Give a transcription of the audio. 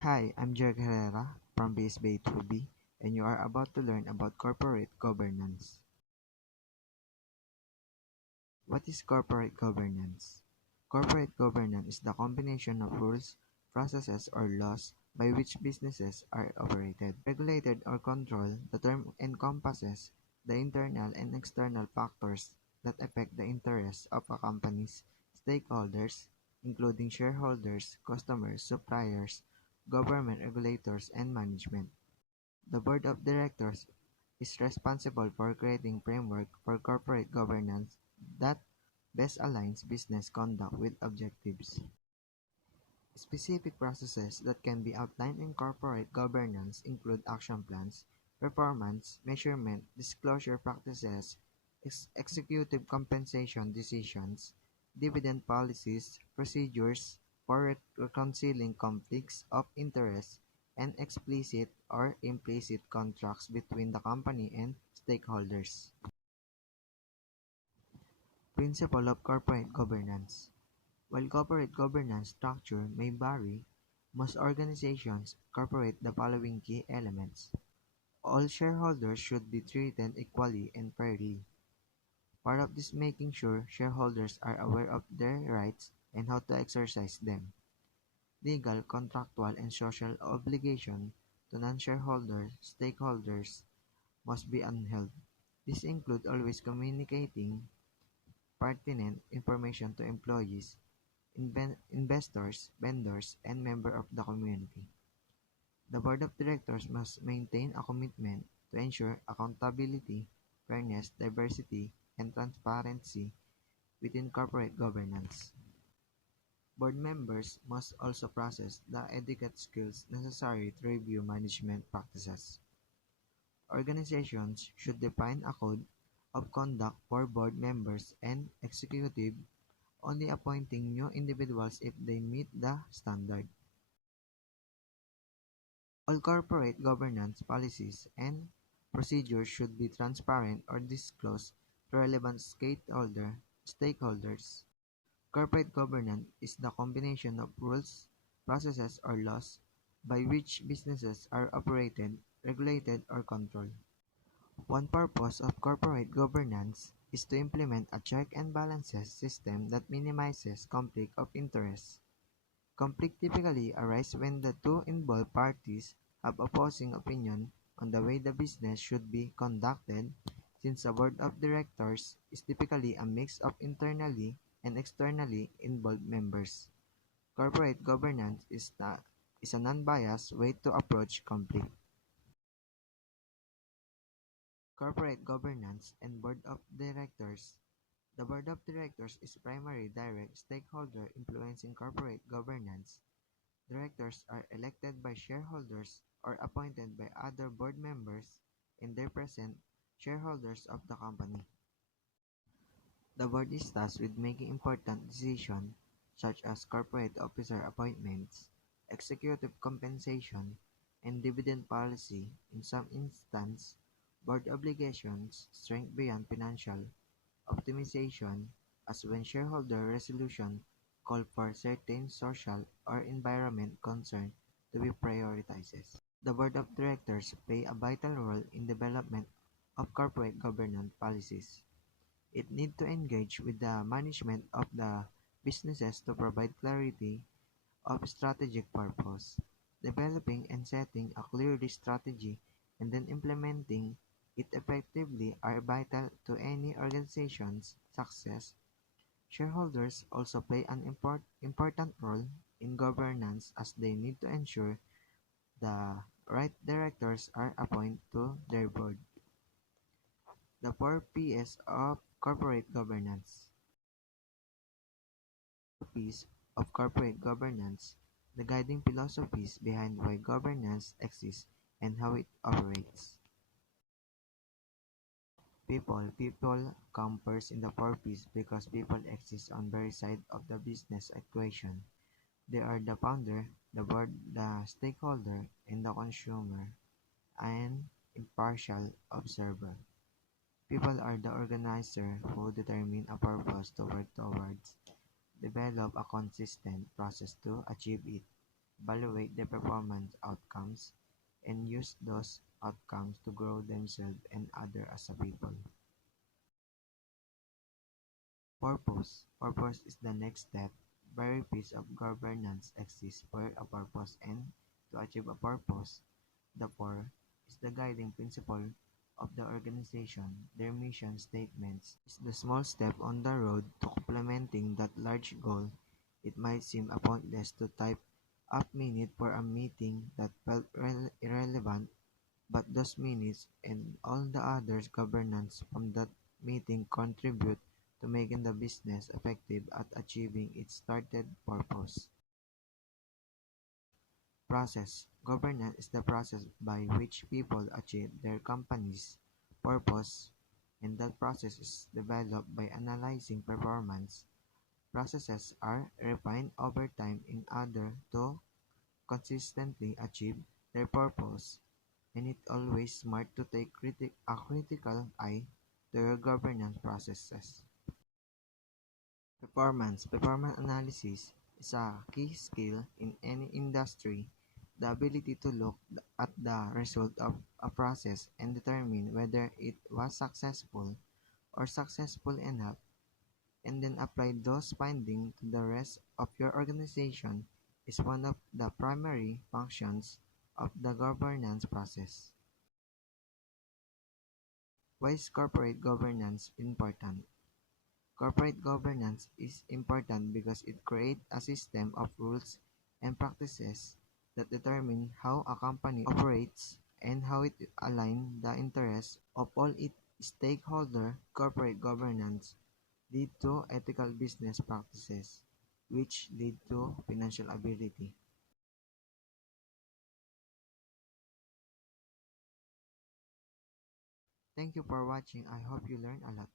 Hi, I'm Jeric Herrera from BSBA 2B, and you are about to learn about corporate governance. What is corporate governance? Corporate governance is the combination of rules, processes, or laws by which businesses are operated, regulated, or controlled. The term encompasses the internal and external factors that affect the interests of a company's stakeholders, including shareholders, customers, suppliers, government regulators, and management. The board of directors is responsible for creating framework for corporate governance that best aligns business conduct with objectives. Specific processes that can be outlined in corporate governance include action plans, performance, measurement, disclosure practices, executive compensation decisions, dividend policies, procedures for reconciling conflicts of interest, and explicit or implicit contracts between the company and stakeholders. Principle of corporate governance. While corporate governance structure may vary, most organizations incorporate the following key elements. All shareholders should be treated equally and fairly. Part of this making sure shareholders are aware of their rights and how to exercise them. Legal, contractual, and social obligation to non-shareholder stakeholders must be upheld. This includes always communicating pertinent information to employees, investors, vendors, and members of the community. The board of directors must maintain a commitment to ensure accountability, fairness, diversity, and transparency within corporate governance. Board members must also possess the adequate skills necessary to review management practices. Organizations should define a code of conduct for board members and executive, only appointing new individuals if they meet the standard. All corporate governance policies and procedures should be transparent or disclosed to relevant stakeholders. Corporate governance is the combination of rules, processes, or laws by which businesses are operated, regulated, or controlled. One purpose of corporate governance is to implement a check and balances system that minimizes conflict of interest. Conflict typically arises when the two involved parties have opposing opinion on the way the business should be conducted. Since a board of directors is typically a mix of internally and externally involved members. Corporate governance is a non-biased way to approach conflict. Corporate governance and board of directors. The board of directors is primary direct stakeholder influencing corporate governance. Directors are elected by shareholders or appointed by other board members and they represent shareholders of the company. The board is tasked with making important decisions such as corporate officer appointments, executive compensation, and dividend policy. In some instances, board obligations strength beyond financial optimization, as when shareholder resolution call for certain social or environment concern to be prioritized. The board of directors play a vital role in development of corporate governance policies. It needs to engage with the management of the businesses to provide clarity of strategic purpose. Developing and setting a clear strategy and then implementing it effectively are vital to any organization's success. Shareholders also play an important role in governance as they need to ensure the right directors are appointed to their board. The 4 Ps of corporate governance. 4 Ps of corporate governance, the guiding philosophies behind why governance exists and how it operates. People come first in the 4 Ps because people exist on both sides of the business equation. They are the founder, the board, the stakeholder, and the consumer, and impartial observer. People are the organizer who determine a purpose to work towards, develop a consistent process to achieve it, evaluate their performance outcomes, and use those outcomes to grow themselves and others as a people. Purpose. Purpose is the next step. Every piece of governance exists for a purpose, and to achieve a purpose, the four is the guiding principle of the organization. Their mission statements is the small step on the road to complementing that large goal. It might seem pointless to type up minute for a meeting that felt irrelevant, but those minutes and all the others governance from that meeting contribute to making the business effective at achieving its started purpose. Process. Governance is the process by which people achieve their company's purpose, and that process is developed by analyzing performance. Processes are refined over time in order to consistently achieve their purpose, and it's always smart to take a critical eye to your governance processes. Performance analysis is a key skill in any industry. The ability to look at the result of a process and determine whether it was successful or successful enough, and then apply those findings to the rest of your organization is one of the primary functions of the governance process. Why is corporate governance important? Corporate governance is important because it creates a system of rules and practices that determine how a company operates and how it aligns the interests of all its stakeholders. Corporate governance lead to ethical business practices, which lead to financial ability. Thank you for watching. I hope you learned a lot.